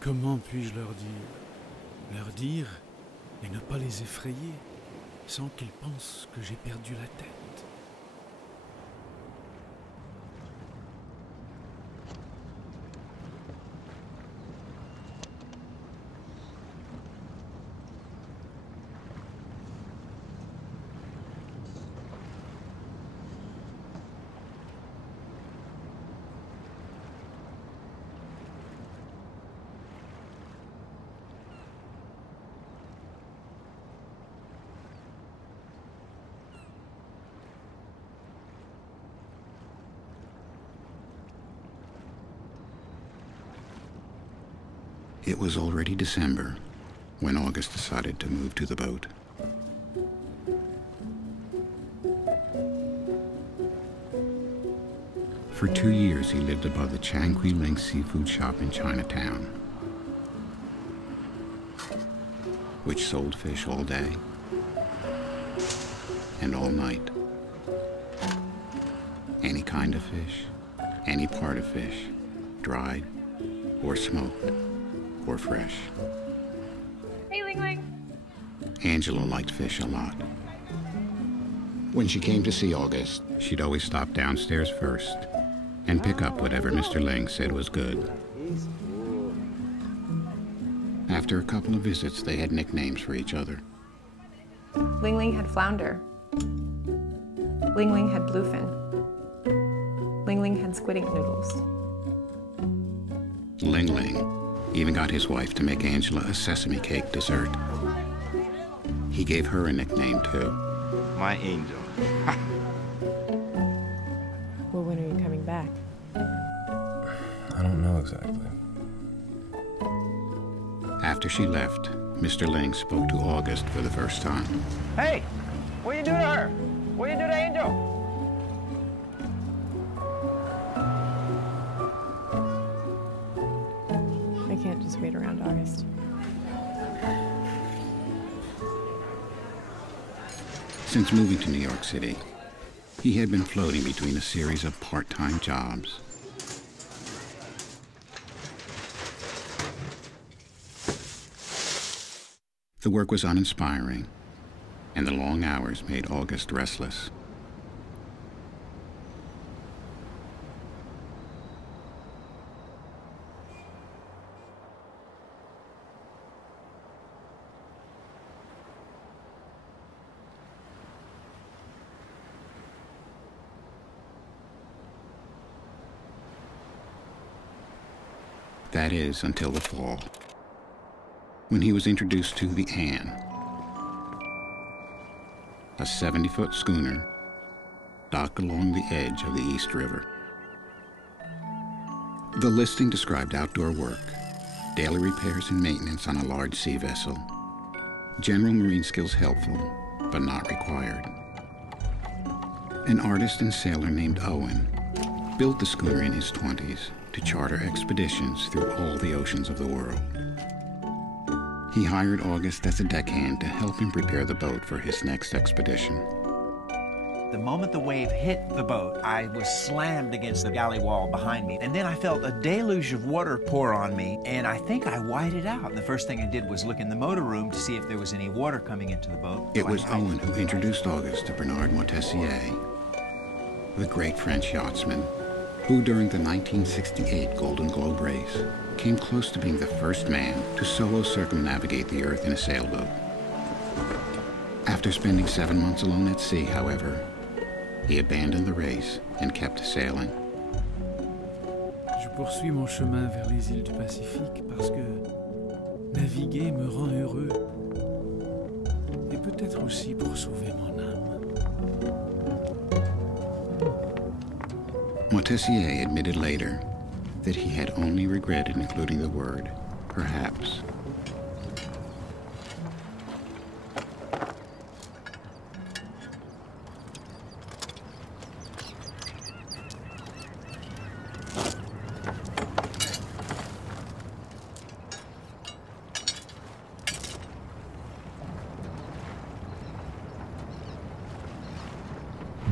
Comment puis-je leur dire? Leur dire et ne pas les effrayer, sans qu'ils pensent que j'ai perdu la tête. It was already December when August decided to move to the boat. For 2 years, he lived above the Changqui Ling seafood shop in Chinatown, which sold fish all day and all night. Any kind of fish, any part of fish, dried or smoked or fresh. Hey, Ling Ling. Angela liked fish a lot. When she came to see August, she'd always stop downstairs first and pick up whatever Mr. Ling said was good. After a couple of visits, they had nicknames for each other. Ling Ling had flounder. Ling Ling had bluefin. Ling Ling had squid ink noodles. Ling Ling even got his wife to make Angela a sesame cake dessert. He gave her a nickname too. My angel. Well, when are you coming back? I don't know exactly. After she left, Mr. Ling spoke to August for the first time. Hey, what you do to her? What you do to Angel? I can't just wait around August. Since moving to New York City, he had been floating between a series of part-time jobs. The work was uninspiring, and the long hours made August restless. That is, until the fall, when he was introduced to the Anne, a 70-foot schooner docked along the edge of the East River. The listing described outdoor work, daily repairs and maintenance on a large sea vessel, general marine skills helpful, but not required. An artist and sailor named Owen built the schooner in his 20s to charter expeditions through all the oceans of the world. He hired August as a deckhand to help him prepare the boat for his next expedition. The moment the wave hit the boat, I was slammed against the galley wall behind me, and then I felt a deluge of water pour on me, and I think I whited out. The first thing I did was look in the motor room to see if there was any water coming into the boat. It was Owen who introduced August to Bernard Moitessier, the great French yachtsman, who during the 1968 Golden Globe race came close to being the first man to solo circumnavigate the Earth in a sailboat. After spending 7 months alone at sea, however, he abandoned the race and kept sailing. Je poursuis mon chemin vers les îles du Pacifique parce que naviguer me rend heureux. Et peut-être aussi pour sauver mon âme. Moitessier admitted later that he had only regretted including the word, perhaps.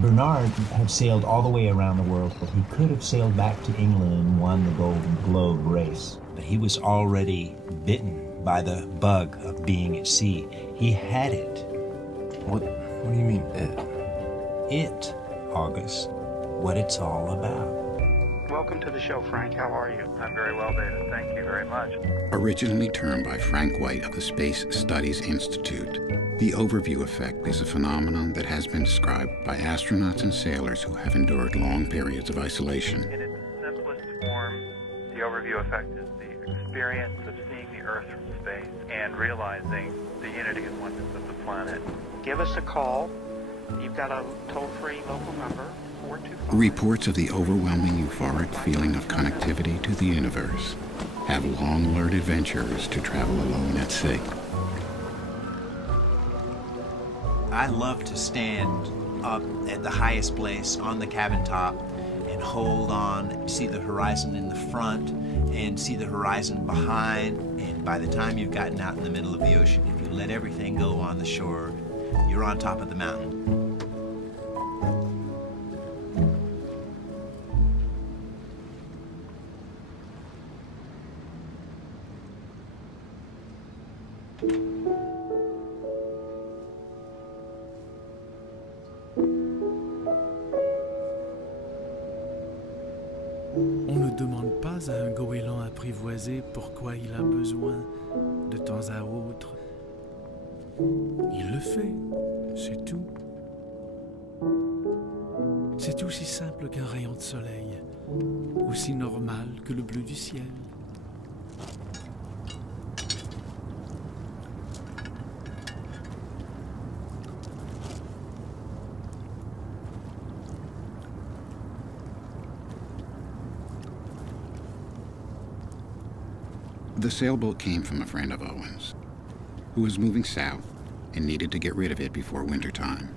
Bernard had sailed all the way around the world, but he could have sailed back to England and won the Golden Globe race. But he was already bitten by the bug of being at sea. He had it. What do you mean, it? It, August, what it's all about. Welcome to the show, Frank. How are you? I'm very well, David. Thank you very much. Originally termed by Frank White of the Space Studies Institute, the overview effect is a phenomenon that has been described by astronauts and sailors who have endured long periods of isolation. In its simplest form, the overview effect is the experience of seeing the Earth from space and realizing the unity and oneness of the planet. Give us a call. You've got a toll-free local number, 425. Reports of the overwhelming euphoric feeling of connectivity to the universe have long lured adventurers to travel alone at sea. I love to stand up at the highest place on the cabin top and hold on, see the horizon in the front and see the horizon behind. And by the time you've gotten out in the middle of the ocean, if you let everything go on the shore, you're on top of the mountain. On ne demande pas à un goéland apprivoisé pourquoi il a besoin de temps à autre. Il le fait, c'est tout. C'est aussi simple qu'un rayon de soleil, aussi normal que le bleu du ciel. The sailboat came from a friend of Owen's, who was moving south and needed to get rid of it before wintertime.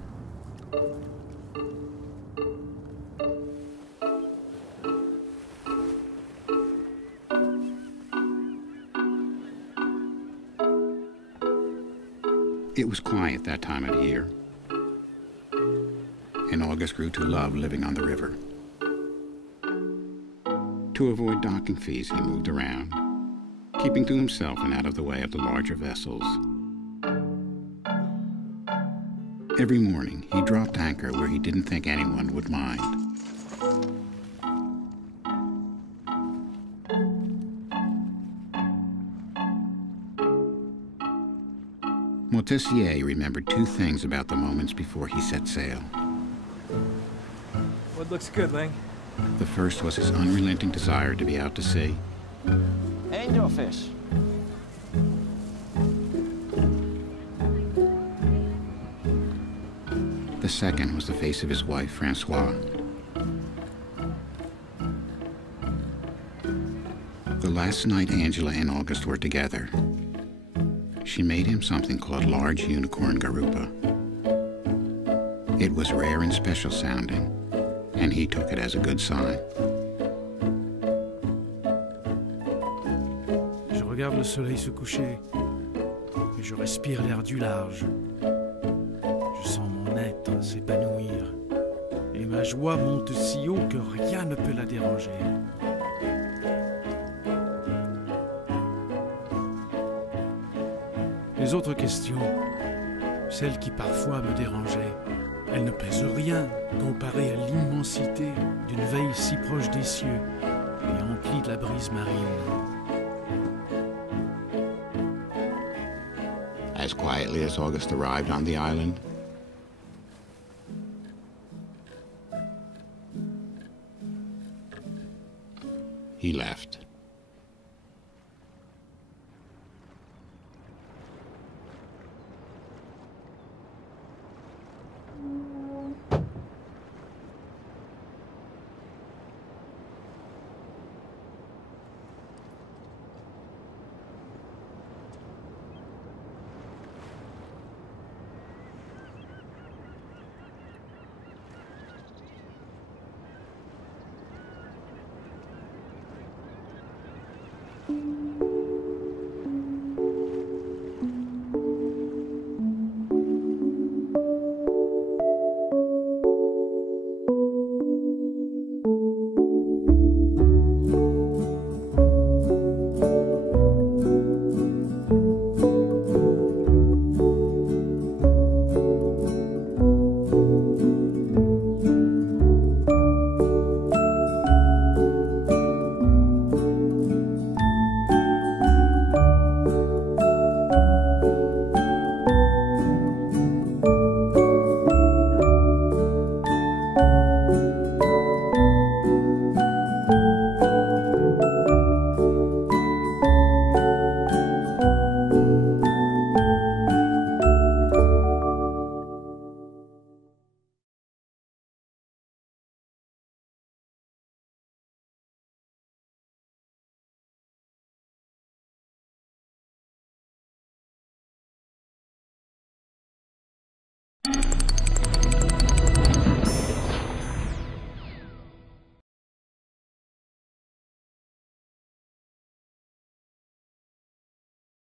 It was quiet that time of year, and August grew to love living on the river. To avoid docking fees, he moved around, keeping to himself and out of the way of the larger vessels. Every morning, he dropped anchor where he didn't think anyone would mind. Montessier remembered two things about the moments before he set sail. What looks good, Ling? The first was his unrelenting desire to be out to sea. Angelfish. The second was the face of his wife, Francoise. The last night Angela and August were together, she made him something called large unicorn garupa. It was rare and special sounding, and he took it as a good sign. Je regarde le soleil se coucher et je respire l'air du large. Je sens mon être s'épanouir et ma joie monte si haut que rien ne peut la déranger. Les autres questions, celles qui parfois me dérangeaient, elles ne pèsent rien comparées à l'immensité d'une veille si proche des cieux et emplie de la brise marine. As quietly as August arrived on the island, he left.